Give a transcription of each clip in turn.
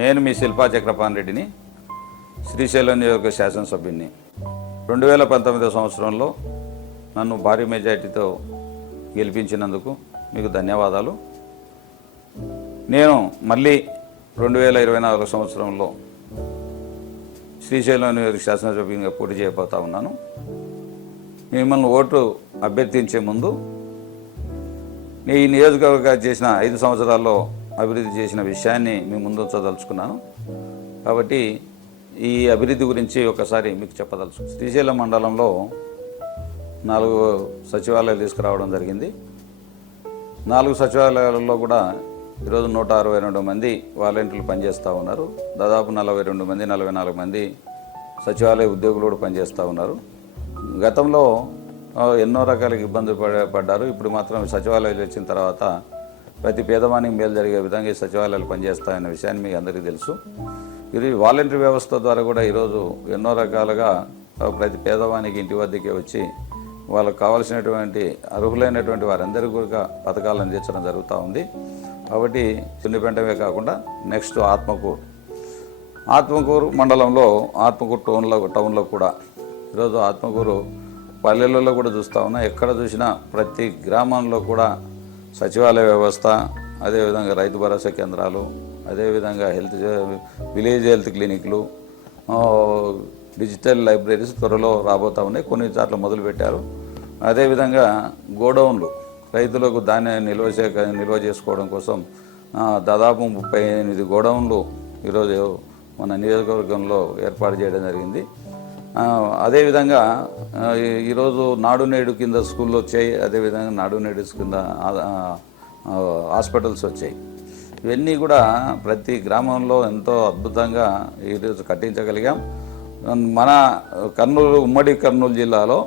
నేను మీ శిల్పా చక్రపాణి రెడ్డిని, శ్రీశైలం నియోజక శాసనసభ్యుని. 2019 సంవత్సరంలో నన్ను భారీ మెజార్టీతో గెలిపించినందుకు మీకు ధన్యవాదాలు. నేను మళ్ళీ 2024 సంవత్సరంలో శ్రీశైలం నియోజక శాసనసభ్యునిగా పోటీ చేయబోతా ఉన్నాను. మిమ్మల్ని ఓటు అభ్యర్థించే ముందు ఈ నియోజకవర్గం చేసిన 5 సంవత్సరాల్లో అభివృద్ధి చేసిన విషయాన్ని మీ ముందు ఉంచదలుచుకున్నాను. కాబట్టి ఈ అభివృద్ధి గురించి ఒకసారి మీకు చెప్పదలుచుకున్నాను. శ్రీశైలం మండలంలో 4 సచివాలయాలు తీసుకురావడం జరిగింది. 4 సచివాలయాలలో కూడా ఈరోజు 162 మంది వాలంటీర్లు పనిచేస్తూ ఉన్నారు. దాదాపు 42 మంది 44 మంది సచివాలయ ఉద్యోగులు కూడా పనిచేస్తూ ఉన్నారు. గతంలో ఎన్నో రకాల ఇబ్బందులు పడ్డారు. ఇప్పుడు మాత్రం సచివాలయాలు వచ్చిన తర్వాత ప్రతి పేదవానికి మేలు జరిగే విధంగా ఈ సచివాలయాలు పనిచేస్తాయన్న విషయాన్ని మీకు అందరికీ తెలుసు. ఇది వాలంటీర్ వ్యవస్థ ద్వారా కూడా ఈరోజు ఎన్నో రకాలుగా ప్రతి పేదవానికి ఇంటి వద్దకే వచ్చి వాళ్ళకు కావాల్సినటువంటి అర్హులైనటువంటి వారందరికీ కూడా పథకాలు అందించడం జరుగుతూ ఉంది. కాబట్టి సున్నిపెంటమే కాకుండా నెక్స్ట్ ఆత్మకూరు మండలంలో ఆత్మకూరు టౌన్లో కూడా ఈరోజు ఆత్మకూరు పల్లెలలో కూడా చూస్తూ ఉన్నా. ఎక్కడ చూసినా ప్రతి గ్రామంలో కూడా సచివాలయ వ్యవస్థ, అదేవిధంగా రైతు భరోసా కేంద్రాలు, అదేవిధంగా విలేజ్ హెల్త్ క్లినిక్లు, డిజిటల్ లైబ్రరీస్ త్వరలో రాబోతూ ఉన్నాయి. కొన్ని చోట్ల మొదలుపెట్టారు. అదేవిధంగా గోడౌన్లు, రైతులకు ధాన్యాన్ని నిల్వ చేసుకోవడం కోసం దాదాపు 38 గోడౌన్లు ఈరోజు మన నియోజకవర్గంలో ఏర్పాటు చేయడం జరిగింది. అదేవిధంగా ఈరోజు నాడు నేడు కింద స్కూళ్ళు వచ్చాయి. అదేవిధంగా నాడు నేడు కింద హాస్పిటల్స్ వచ్చాయి. ఇవన్నీ కూడా ప్రతి గ్రామంలో ఎంతో అద్భుతంగా ఈరోజు కట్టించగలిగాం. మన ఉమ్మడి కర్నూలు జిల్లాలో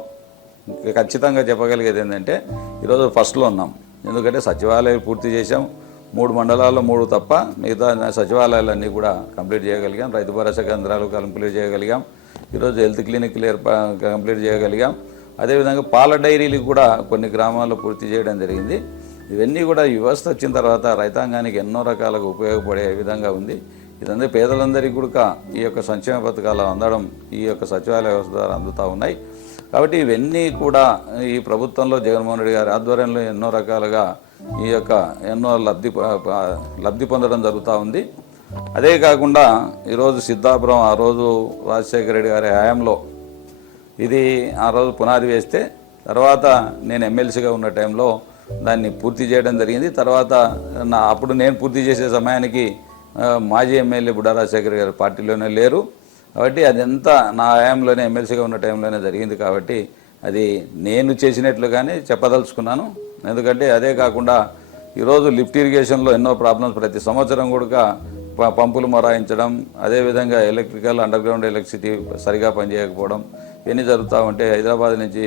ఖచ్చితంగా చెప్పగలిగేది ఏంటంటే ఈరోజు ఫస్ట్లో ఉన్నాం. ఎందుకంటే సచివాలయాలు పూర్తి చేసాం. 3 మండలాల్లో 3 తప్ప మిగతా సచివాలయాలన్నీ కూడా కంప్లీట్ చేయగలిగాం. రైతు భరోసా కేంద్రాలు కంప్లీట్ చేయగలిగాం. ఈరోజు హెల్త్ క్లినిక్లు కంప్లీట్ చేయగలిగాం. అదేవిధంగా పాల డైరీలు కూడా కొన్ని గ్రామాల్లో పూర్తి చేయడం జరిగింది. ఇవన్నీ కూడా ఈ వ్యవస్థ వచ్చిన తర్వాత రైతాంగానికి ఎన్నో రకాలుగా ఉపయోగపడే విధంగా ఉంది. ఇదంతా పేదలందరికీ కూడా ఈ యొక్క సంక్షేమ పథకాలు అందడం ఈ యొక్క సచివాలయ వ్యవస్థ ద్వారా అందుతూ ఉన్నాయి. కాబట్టి ఇవన్నీ కూడా ఈ ప్రభుత్వంలో జగన్మోహన్ రెడ్డి గారి ఆధ్వర్యంలో ఎన్నో రకాలుగా ఈ యొక్క ఎన్నో లబ్ధి పొందడం జరుగుతూ ఉంది. అదే కాకుండా ఈరోజు సిద్ధాపురం ఆ రోజు రాజశేఖర రెడ్డి గారి హయాంలో ఇది ఆ రోజు పునాది వేస్తే తర్వాత నేను ఎమ్మెల్సీగా ఉన్న టైంలో దాన్ని పూర్తి చేయడం జరిగింది. తర్వాత అప్పుడు నేను పూర్తి చేసే సమయానికి మాజీ ఎమ్మెల్యే బుడ్డా రాజశేఖర గారి పార్టీలోనే లేరు. కాబట్టి అదంతా నా హయాంలోనే ఎమ్మెల్సీగా ఉన్న టైంలోనే జరిగింది. కాబట్టి అది నేను చేసినట్లుగానే చెప్పదలుచుకున్నాను. ఎందుకంటే అదే కాకుండా ఈరోజు లిఫ్ట్ ఇరిగేషన్లో ఎన్నో ప్రాబ్లమ్స్ ప్రతి సంవత్సరం కూడా పంపులు మొరాయించడం, అదేవిధంగా ఎలక్ట్రికల్ అండర్గ్రౌండ్ ఎలక్ట్రిసిటీ సరిగా పనిచేయకపోవడం ఇవన్నీ జరుగుతూ ఉంటే హైదరాబాద్ నుంచి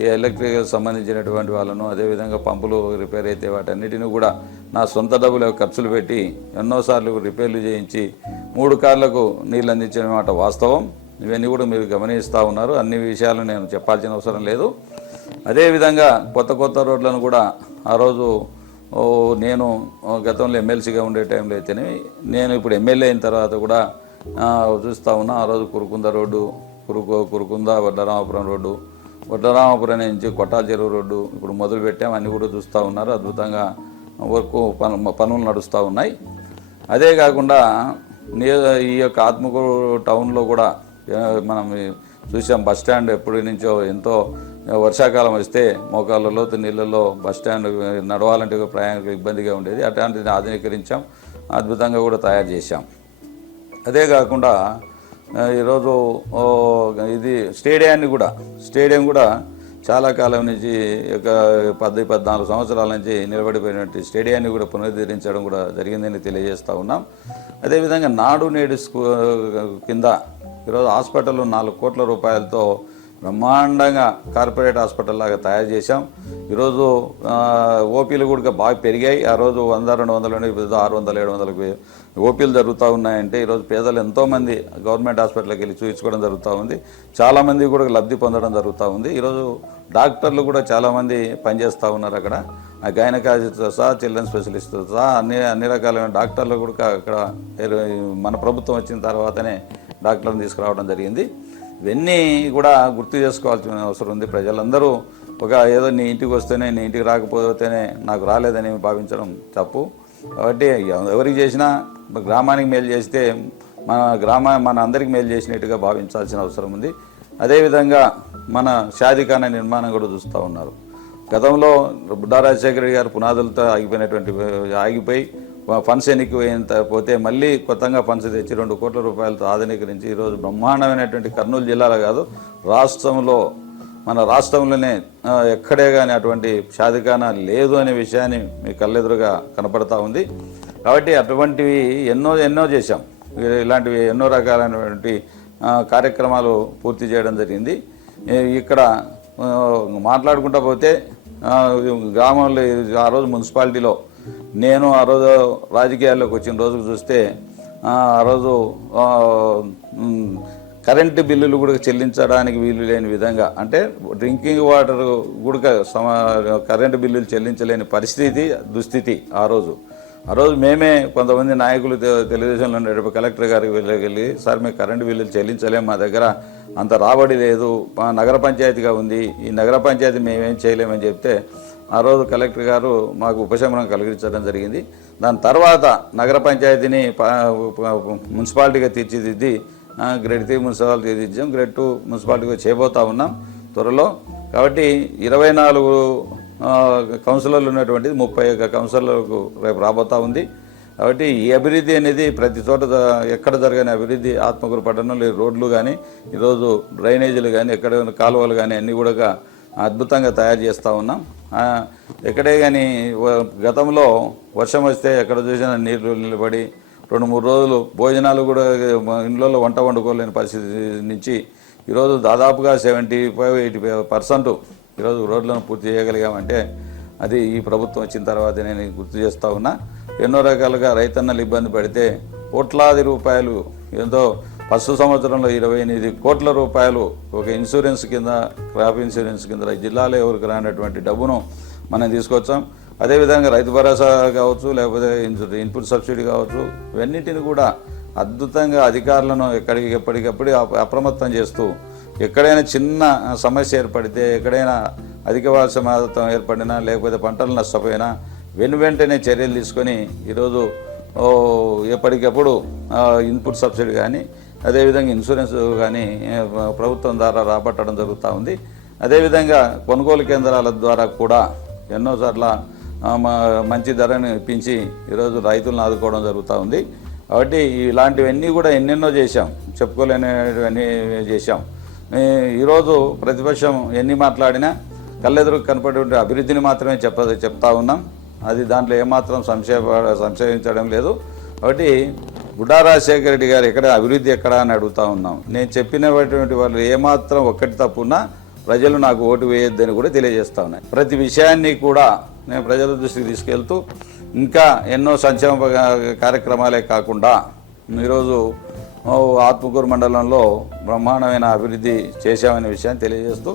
ఈ ఎలక్ట్రికల్ సంబంధించినటువంటి వాళ్ళను, అదేవిధంగా పంపులు రిపేర్ అయితే వాటన్నిటిని కూడా నా సొంత డబ్బులు ఖర్చులు పెట్టి ఎన్నోసార్లు రిపేర్లు చేయించి 3 కార్లకు నీళ్ళు అందించిన మాట వాస్తవం. ఇవన్నీ కూడా మీరు గమనిస్తూ ఉన్నారు. అన్ని విషయాలు నేను చెప్పాల్సిన అవసరం లేదు. అదేవిధంగా కొత్త రోడ్లను కూడా ఆ రోజు నేను గతంలో ఎమ్మెల్సీగా ఉండే టైంలో అయితేనే నేను ఇప్పుడు ఎమ్మెల్యే అయిన తర్వాత కూడా చూస్తూ ఉన్నా. ఆ రోజు కురుకుంద రోడ్డు, కురుకుంద వడ్లరామపురం రోడ్డు, వడ్లరామపురం నుంచి కొట్టాల చెరువు రోడ్డు ఇప్పుడు మొదలు పెట్టాం. అన్నీ కూడా చూస్తూ ఉన్నారు. అద్భుతంగా పనులు నడుస్తూ ఉన్నాయి. అదే కాకుండా ఈ యొక్క ఆత్మకూరు టౌన్లో కూడా మనం చూసాం. బస్టాండ్ ఎప్పటి నుంచో ఎంతో వర్షాకాలం వస్తే మోకాళ్ళ లోతు నీళ్ళల్లో బస్టాండ్ నడవాలంటే ప్రయాణికులకు ఇబ్బందిగా ఉండేది. అట్లాంటిది ఆధునీకరించాం, అద్భుతంగా కూడా తయారు చేశాం. అదే కాకుండా ఈరోజు ఇది స్టేడియం కూడా చాలా కాలం నుంచి ఒక 14 సంవత్సరాల నుంచి నిలబడిపోయినటువంటి స్టేడియాన్ని కూడా పునరుద్ధరించడం కూడా జరిగిందని తెలియజేస్తూ ఉన్నాం. అదేవిధంగా నాడు నేడు కింద ఈరోజు హాస్పిటల్ 4 కోట్ల రూపాయలతో బ్రహ్మాండంగా కార్పొరేట్ హాస్పిటల్ లాగా తయారు చేశాం. ఈరోజు ఓపీలు కూడా బాగా పెరిగాయి. ఆ రోజు 100-200 ఇప్పుడు 600-700 ఓపీలు జరుగుతూ ఉన్నాయంటే ఈరోజు పేదలు ఎంతోమంది గవర్నమెంట్ హాస్పిటల్కి వెళ్ళి చూపించుకోవడం జరుగుతూ ఉంది. చాలామంది కూడా లబ్ధి పొందడం జరుగుతూ ఉంది. ఈరోజు డాక్టర్లు కూడా చాలామంది పనిచేస్తూ ఉన్నారు అక్కడ. గైనకాలజిస్ట్తో సహా చిల్డ్రన్ స్పెషలిస్ట్తో సహా అన్ని రకాలైన డాక్టర్లు కూడా ఇక్కడ మన ప్రభుత్వం వచ్చిన తర్వాతనే డాక్టర్లను తీసుకురావడం జరిగింది. ఇవన్నీ కూడా గుర్తు చేసుకోవాల్సిన అవసరం ఉంది. ప్రజలందరూ ఏదో నీ ఇంటికి వస్తేనే, నీ ఇంటికి రాకపోతేనే నాకు రాలేదని భావించడం తప్పు. కాబట్టి ఎవరికి చేసినా గ్రామానికి మేలు చేస్తే మన అందరికి మేలు చేసినట్టుగా భావించాల్సిన అవసరం ఉంది. అదేవిధంగా మన షాదీఖానా నిర్మాణం కూడా చూస్తూ ఉన్నారు. గతంలో బుడ్డా రాజశేఖర రెడ్డి గారు పునాదులతో ఆగిపోయి ఫండ్స్ పోతే మళ్ళీ కొత్తగా ఫండ్స్ తెచ్చి 2 కోట్ల రూపాయలతో ఆధునీకరించి ఈరోజు బ్రహ్మాండమైనటువంటి కర్నూలు జిల్లాలో కాదు మన రాష్ట్రంలోనే ఎక్కడే కానీ అటువంటి షాదీఖానా లేదు అనే విషయాన్ని మీ కళ్ళెదురుగా కనపడతా ఉంది. కాబట్టి అటువంటివి ఎన్నో చేశాం. ఇలాంటివి ఎన్నో రకాలైనటువంటి కార్యక్రమాలు పూర్తి చేయడం జరిగింది. ఇక్కడ మాట్లాడుకుంటా పోతే గ్రామంలో ఆ రోజు మున్సిపాలిటీలో నేను ఆ రోజు రాజకీయాల్లోకి వచ్చిన రోజుకు చూస్తే ఆ రోజు కరెంటు బిల్లులు కూడా చెల్లించడానికి వీలు లేని విధంగా, అంటే డ్రింకింగ్ వాటర్ కూడా కరెంటు బిల్లులు చెల్లించలేని దుస్థితి ఆ రోజు మేమే కొంతమంది నాయకులు తెలుగుదేశంలో ఉండే కలెక్టర్ గారికి వెళ్ళి, సార్ మేము కరెంటు బిల్లులు చెల్లించలేము, మా దగ్గర అంత రాబడి లేదు, మా నగర పంచాయతీగా ఉంది, ఈ నగర పంచాయతీ మేమేం చేయలేమని చెప్తే ఆ రోజు కలెక్టర్ గారు మాకు ఉపశమనం కలిగించడం జరిగింది. దాని తర్వాత నగర పంచాయతీని మున్సిపాలిటీగా తీర్చిదిద్ది గ్రేడ్ 3 మున్సిపాలిటీ తీర్చాం, గ్రేడ్ 2 మున్సిపాలిటీగా చేయబోతా ఉన్నాం త్వరలో. కాబట్టి 24 కౌన్సిలర్లు ఉన్నటువంటిది 31 కౌన్సిలర్లకు రేపు రాబోతా ఉంది. కాబట్టి ఈ అభివృద్ధి అనేది ప్రతి చోట ఎక్కడ జరగని అభివృద్ధి ఆత్మకూరు పట్టణంలో రోడ్లు కానీ, ఈరోజు డ్రైనేజీలు కానీ, ఎక్కడ కాలువలు కానీ అన్నీ కూడా అద్భుతంగా తయారు చేస్తూ ఉన్నాం. ఎక్కడే కానీ గతంలో వర్షం వస్తే ఎక్కడ చూసినా నీళ్లు నిలబడి 2-3 రోజులు భోజనాలు కూడా ఇంట్లో వంట వండుకోలేని పరిస్థితి నుంచి ఈరోజు దాదాపుగా 75-80% ఈరోజు రోడ్లను పూర్తి చేయగలిగామంటే అది ఈ ప్రభుత్వం వచ్చిన తర్వాత నేను గుర్తు చేస్తూ ఉన్నా. ఎన్నో రకాలుగా రైతన్నలు ఇబ్బంది పడితే కోట్లాది రూపాయలు, ఎంతో ఫస్ట్ సంవత్సరంలో 28 కోట్ల రూపాయలు ఒక ఇన్సూరెన్స్ కింద, క్రాప్ ఇన్సూరెన్స్ కింద జిల్లాలో ఎవరికి రానటువంటి డబ్బును మనం తీసుకొచ్చాం. అదేవిధంగా రైతు భరోసా కావచ్చు, లేకపోతే ఇన్పుట్ సబ్సిడీ కావచ్చు, ఇవన్నిటిని కూడా అద్భుతంగా అధికారులను ఎప్పటికప్పుడు అప్రమత్తం చేస్తూ, ఎక్కడైనా చిన్న సమస్య ఏర్పడితే, ఎక్కడైనా అధిక వర్షపాతం ఏర్పడినా, లేకపోతే పంటలు నష్టపోయినా వెంటనే చర్యలు తీసుకొని ఈరోజు ఎప్పటికప్పుడు ఇన్పుట్ సబ్సిడీ కానీ, అదేవిధంగా ఇన్సూరెన్స్ కానీ ప్రభుత్వం ద్వారా రాబట్టడం జరుగుతూ ఉంది. అదేవిధంగా కొనుగోలు కేంద్రాల ద్వారా కూడా ఎన్నోసార్లు మంచి ధరను ఇప్పించి ఈరోజు రైతులను ఆదుకోవడం జరుగుతూ ఉంది. కాబట్టి ఇలాంటివన్నీ కూడా ఎన్నెన్నో చేశాం, చెప్పుకోలేనివన్నీ చేశాం. ఈరోజు ప్రతిపక్షం ఎన్ని మాట్లాడినా కళ్ళెదురు కనపడే అభివృద్ధిని మాత్రమే చెప్తా ఉన్నాం. అది దాంట్లో ఏమాత్రం సంశయించడం లేదు. కాబట్టి బుడ్డా రాజశేఖర రెడ్డి గారు ఎక్కడ అభివృద్ధి ఎక్కడ అని అడుగుతూ ఉన్నాం. నేను చెప్పినటువంటి వాళ్ళు ఏమాత్రం ఒక్కటి తప్పున్నా ప్రజలు నాకు ఓటు వేయొద్దని కూడా తెలియజేస్తా ఉన్నాయి. ప్రతి విషయాన్ని కూడా నేను ప్రజల దృష్టికి తీసుకెళ్తూ ఇంకా ఎన్నో సంక్షేమ కార్యక్రమాలే కాకుండా ఈరోజు ఆత్మకూరు మండలంలో బ్రహ్మాండమైన అభివృద్ధి చేశామనే విషయాన్ని తెలియజేస్తూ,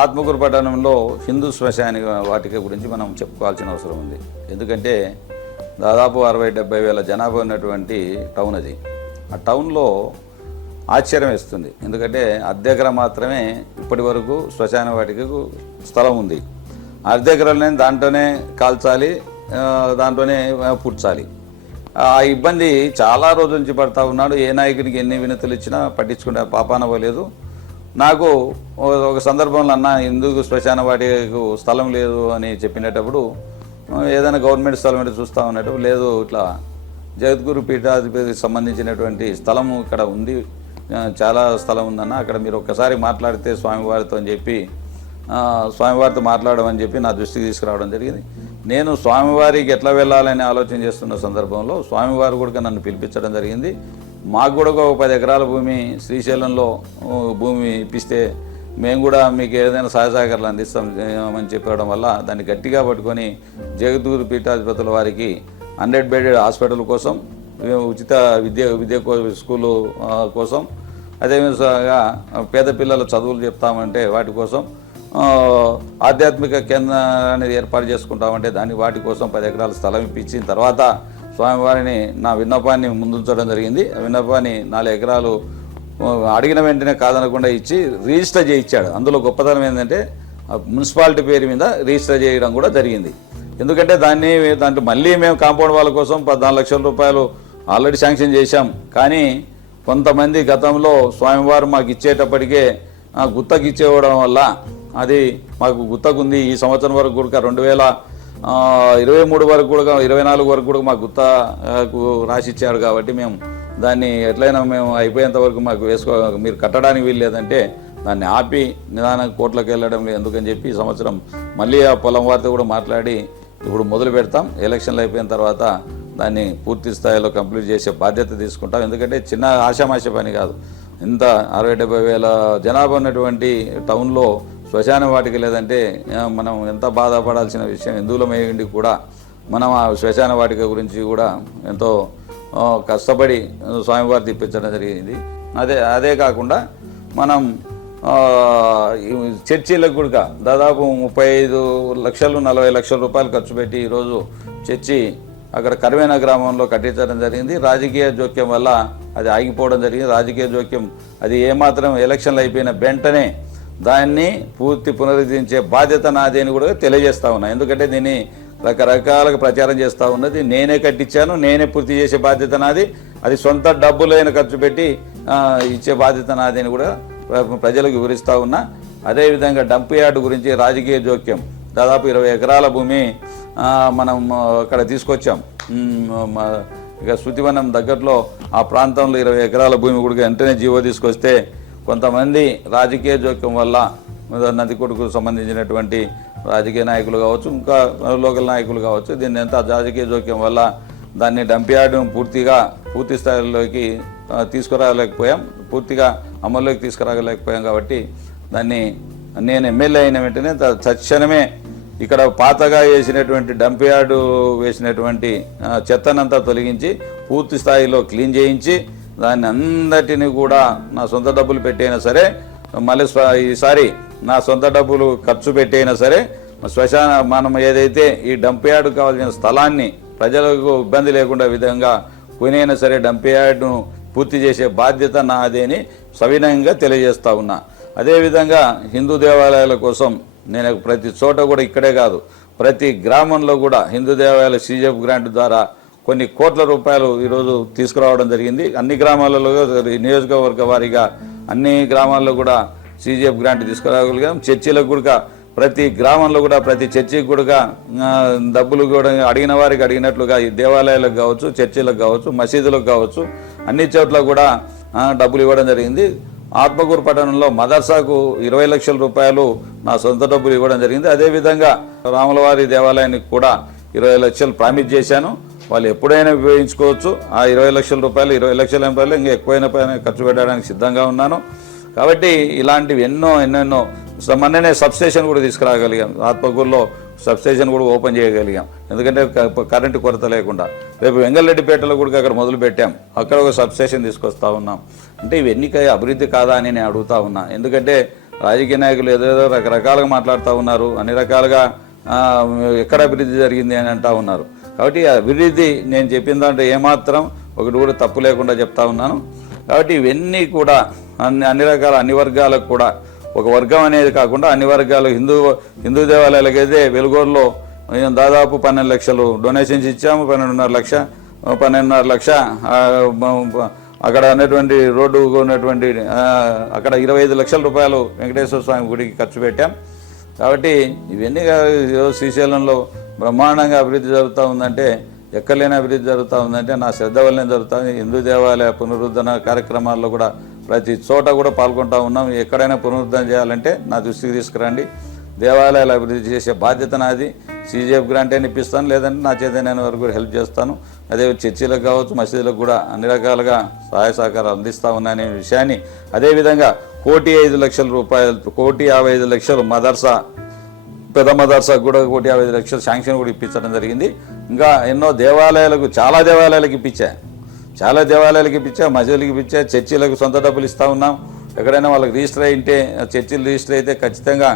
ఆత్మకూరు పట్టణంలో హిందూ శ్మశాన వాటిక గురించి మనం చెప్పుకోవాల్సిన అవసరం ఉంది. ఎందుకంటే దాదాపు 60-70 వేల జనాభా ఉన్నటువంటి టౌన్ అది. ఆ టౌన్లో ఆశ్చర్యం వేస్తుంది. ఎందుకంటే అర్ధెకరా మాత్రమే ఇప్పటి వరకు శ్మశాన వాటికకు స్థలం ఉంది. అర్ధెకరాలనే దాంట్లోనే కాల్చాలి, దాంట్లోనే పూడ్చాలి. ఆ ఇబ్బంది చాలా రోజుల నుంచి పడతా ఉన్నాడు. ఏ నాయకునికి ఎన్ని వినతులు ఇచ్చినా పట్టించుకునే పాపాన పోలేదు. నాకు ఒక సందర్భంలో అన్న ఎందుకు శ్మశాన వాటికకు స్థలం లేదు అని చెప్పినప్పుడు, ఏదైనా గవర్నమెంట్ స్థలం అంటే చూస్తూ ఉన్నట్టు, లేదు ఇట్లా జగద్గురు పీఠాధిపతికి సంబంధించినటువంటి స్థలము ఇక్కడ ఉంది, చాలా స్థలం ఉందన్న, అక్కడ మీరు ఒక్కసారి మాట్లాడితే స్వామివారితో అని చెప్పి స్వామివారితో మాట్లాడమని చెప్పి నా దృష్టికి తీసుకురావడం జరిగింది. నేను స్వామివారికి ఎట్లా వెళ్ళాలని ఆలోచన చేస్తున్న సందర్భంలో స్వామివారు కూడా నన్ను పిలిపించడం జరిగింది. మాకు కూడా ఒక 10 ఎకరాల భూమి శ్రీశైలంలో భూమి ఇప్పిస్తే మేము కూడా మీకు ఏదైనా సహాయ సహకారాలు అందిస్తామని చెప్పడం వల్ల దాన్ని గట్టిగా పట్టుకొని జగద్గురు పీఠాధిపతుల వారికి 100 బెడెడ్ హాస్పిటల్ కోసం, ఉచిత విద్య స్కూలు కోసం, అదేవిధంగా పేద పిల్లల చదువులు చెప్తామంటే వాటి కోసం ఆధ్యాత్మిక కేంద్రాన్ని ఏర్పాటు చేసుకుంటామంటే దాన్ని వాటి కోసం 10 ఎకరాల స్థలం ఇప్పించిన తర్వాత స్వామివారిని నా విన్నపాన్ని ముందుంచడం జరిగింది. ఆ విన్నపాన్ని 4 ఎకరాలు అడిగిన వెంటనే కాదనకుండా ఇచ్చి రిజిస్టర్ చేయించాడు. అందులో గొప్పతనం ఏంటంటే మున్సిపాలిటీ పేరు మీద రిజిస్టర్ చేయడం కూడా జరిగింది. ఎందుకంటే దాంట్లో మళ్ళీ మేము కాంపౌండ్ వాళ్ళ కోసం 14 లక్షల రూపాయలు ఆల్రెడీ శాంక్షన్ చేశాం. కానీ కొంతమంది గతంలో స్వామివారు మాకు ఇచ్చేటప్పటికే గుత్తకి ఇచ్చేవడం వల్ల అది మాకు గుత్తకుంది. ఈ సంవత్సరం వరకు కూడా 2023 వరకు కూడా 24 వరకు కూడా మాకు గుత్తకు రాసిచ్చాడు. కాబట్టి మేము దాన్ని ఎట్లయినా మేము అయిపోయేంత వరకు మాకు మీరు కట్టడానికి వీలు లేదంటే దాన్ని ఆపి నిదానం కోర్టులకు వెళ్ళడం లేదు. ఎందుకని చెప్పి ఈ సంవత్సరం మళ్ళీ ఆ పొలం వారితో కూడా మాట్లాడి ఇప్పుడు మొదలు పెడతాం. ఎలక్షన్లు అయిపోయిన తర్వాత దాన్ని పూర్తి స్థాయిలో కంప్లీట్ చేసే బాధ్యత తీసుకుంటాం. ఎందుకంటే చిన్న ఆశామాష పని కాదు. ఇంత 60-70 వేల జనాభా ఉన్నటువంటి టౌన్లో శ్మశాన వాటిక లేదంటే మనం ఎంత బాధపడాల్సిన విషయం. హిందువులమేండి కూడా మనం ఆ శ్మశాన వాటిక గురించి కూడా ఎంతో కష్టపడి స్వామివారి తెప్పించడం జరిగింది. అదే కాకుండా మనం చర్చిలకు కూడా దాదాపు 35 లక్షలు 40 లక్షల రూపాయలు ఖర్చు పెట్టి ఈరోజు చర్చి అక్కడ కర్వేన గ్రామంలో కట్టించడం జరిగింది. రాజకీయ జోక్యం వల్ల అది ఆగిపోవడం జరిగింది. రాజకీయ జోక్యం అది ఏమాత్రం ఎలక్షన్లు అయిపోయిన వెంటనే దాన్ని పూర్తి పునరుద్ధరించే బాధ్యత నాది అని కూడా తెలియజేస్తా ఉన్నా. ఎందుకంటే దీన్ని రకరకాలుగా ప్రచారం చేస్తూ ఉన్నది. నేనే కట్టించాను, నేనే పూర్తి చేసే బాధ్యత నాది. అది సొంత డబ్బులైన ఖర్చు పెట్టి ఇచ్చే బాధ్యత నాది అని కూడా ప్రజలకు వివరిస్తూ ఉన్నా. అదేవిధంగా డంప్ యార్డు గురించి రాజకీయ జోక్యం దాదాపు 20 ఎకరాల భూమి మనం అక్కడ తీసుకొచ్చాం. ఇక శృతివనం దగ్గరలో ఆ ప్రాంతంలో 20 ఎకరాల భూమి కూడా వెంటనే జీవో తీసుకొస్తే కొంతమంది రాజకీయ జోక్యం వల్ల నందికొట్టుకు సంబంధించినటువంటి రాజకీయ నాయకులు కావచ్చు, ఇంకా లోకల్ నాయకులు కావచ్చు, దీన్ని ఎంత రాజకీయ జోక్యం వల్ల దాన్ని డంప్ యార్డును పూర్తి స్థాయిలోకి తీసుకురాలేకపోయాం, పూర్తిగా అమల్లోకి తీసుకురాలేకపోయాం. కాబట్టి దాన్ని నేను ఎమ్మెల్యే అయిన వెంటనే తక్షణమే ఇక్కడ పాతగా వేసినటువంటి డంప్ యార్డు వేసినటువంటి చెత్తనంతా తొలగించి పూర్తి స్థాయిలో క్లీన్ చేయించి దాన్ని అందటినీ కూడా నా సొంత డబ్బులు పెట్టైనా సరే, మళ్ళీ ఈసారి నా సొంత డబ్బులు ఖర్చు పెట్టైనా సరే శ్మశాన మనం ఏదైతే ఈ డంప్ యార్డు కావాల్సిన స్థలాన్ని ప్రజలకు ఇబ్బంది లేకుండా విధంగా కొనైనా సరే డంప్ యార్డును పూర్తి చేసే బాధ్యత నాది అని సవినయంగా తెలియజేస్తా ఉన్నా. అదేవిధంగా హిందూ దేవాలయాల కోసం నేను ప్రతి చోట కూడా ఇక్కడే కాదు ప్రతి గ్రామంలో కూడా హిందూ దేవాలయాల సీజెఫ్ గ్రాంట్ ద్వారా కొన్ని కోట్ల రూపాయలు ఈరోజు తీసుకురావడం జరిగింది. అన్ని గ్రామాలలో నియోజకవర్గ వారీగా అన్ని గ్రామాల్లో కూడా సీజీఎఫ్ గ్రాంట్ తీసుకురాగలిగాం. చర్చిలకు కూడా ప్రతి గ్రామంలో కూడా ప్రతి చర్చికి కూడా డబ్బులు కూడా అడిగిన వారికి అడిగినట్లుగా ఈ దేవాలయాలకు కావచ్చు, చర్చిలకు కావచ్చు, మసీదులకు కావచ్చు, అన్ని చోట్ల కూడా డబ్బులు ఇవ్వడం జరిగింది. ఆత్మకూరు పట్టణంలో మదర్సాకు 20 లక్షల రూపాయలు నా సొంత డబ్బులు ఇవ్వడం జరిగింది. అదేవిధంగా రాములవారి దేవాలయానికి కూడా 20 లక్షలు ప్రామిస్ చేశాను. వాళ్ళు ఎప్పుడైనా ఉపయోగించుకోవచ్చు. ఆ 20 లక్షల రూపాయలు 20 లక్షల రూపాయలు ఇంకా ఎక్కువైనా ఖర్చు పెట్టడానికి సిద్ధంగా ఉన్నాను. కాబట్టి ఇలాంటివి ఎన్నెన్నో మొన్ననే సబ్స్టేషన్ కూడా తీసుకురాగలిగాం. ఆత్మకూరులో సబ్స్టేషన్ కూడా ఓపెన్ చేయగలిగాం. ఎందుకంటే కరెంటు కొరత లేకుండా. రేపు వెంగళరెడ్డిపేటలో కూడా అక్కడ మొదలు పెట్టాం. అక్కడ ఒక సబ్స్టేషన్ తీసుకొస్తా ఉన్నాం. అంటే ఇవన్నీ అభివృద్ధి కాదా అని నేను అడుగుతా ఉన్నా. ఎందుకంటే రాజకీయ నాయకులు ఏదేదో రకరకాలుగా మాట్లాడుతూ ఉన్నారు, అన్ని రకాలుగా ఎక్కడ అభివృద్ధి జరిగింది అని అంటూ ఉన్నారు. కాబట్టి అభివృద్ధి నేను చెప్పిన దాంట్లో ఏమాత్రం ఒకటి కూడా తప్పు లేకుండా చెప్తా ఉన్నాను. కాబట్టి ఇవన్నీ కూడా అన్ని రకాల అన్ని వర్గాలకు కూడా ఒక వర్గం అనేది కాకుండా అన్ని వర్గాలు హిందూ దేవాలయాలకైతే వెలుగూరులో దాదాపు 12 లక్షలు డొనేషన్స్ ఇచ్చాము. 12.5 లక్ష అక్కడ ఉన్నటువంటి రోడ్డు ఉన్నటువంటి అక్కడ 25 లక్షల రూపాయలు వెంకటేశ్వర స్వామి గుడికి ఖర్చు పెట్టాం. కాబట్టి ఇవన్నీ శ్రీశైలంలో బ్రహ్మాండంగా అభివృద్ధి జరుగుతూ ఉందంటే, ఎక్కలేని అభివృద్ధి జరుగుతూ ఉందంటే నా శ్రద్ధ వల్లనే జరుగుతుంది. హిందూ దేవాలయ పునరుద్ధరణ కార్యక్రమాల్లో కూడా ప్రతి చోట కూడా పాల్గొంటూ ఉన్నాం. ఎక్కడైనా పునరుద్ధరణ చేయాలంటే నా దృష్టికి తీసుకురండి. దేవాలయాలు అభివృద్ధి చేసే బాధ్యత నాది. సీజీఎఫ్ గ్రాంట్ అయినా ఇప్పిస్తాను, లేదంటే నా చేతనైన వరకు కూడా హెల్ప్ చేస్తాను. అదే చర్చిలకు కావచ్చు, మసీదులకు కూడా అన్ని రకాలుగా సహాయ సహకారాలు అందిస్తూ ఉన్నాయనే విషయాన్ని, అదేవిధంగా 1,05,00,000 రూపాయలు 1,55,00,000 మదర్సా పెద్ద మదర్సా కూడా 1,50,00,000 శాంక్షన్ కూడా ఇప్పించడం జరిగింది. ఇంకా ఎన్నో దేవాలయాలకు చాలా దేవాలయాలకు ఇప్పించా, మసీదులకు ఇప్పించా, చర్చిలకు సొంత డబ్బులు ఇస్తూ ఉన్నాం. ఎక్కడైనా వాళ్ళకి రిజిస్టర్ అయితే చర్చిలు రిజిస్టర్ అయితే ఖచ్చితంగా